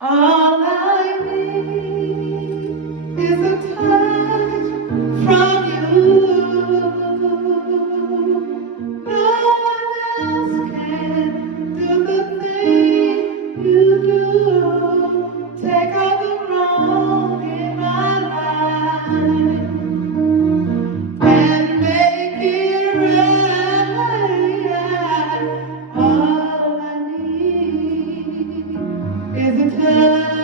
All I need is a touch from you. No one else can do the thing you do. Take all the wrong in my life and make it right. All I need is a touch.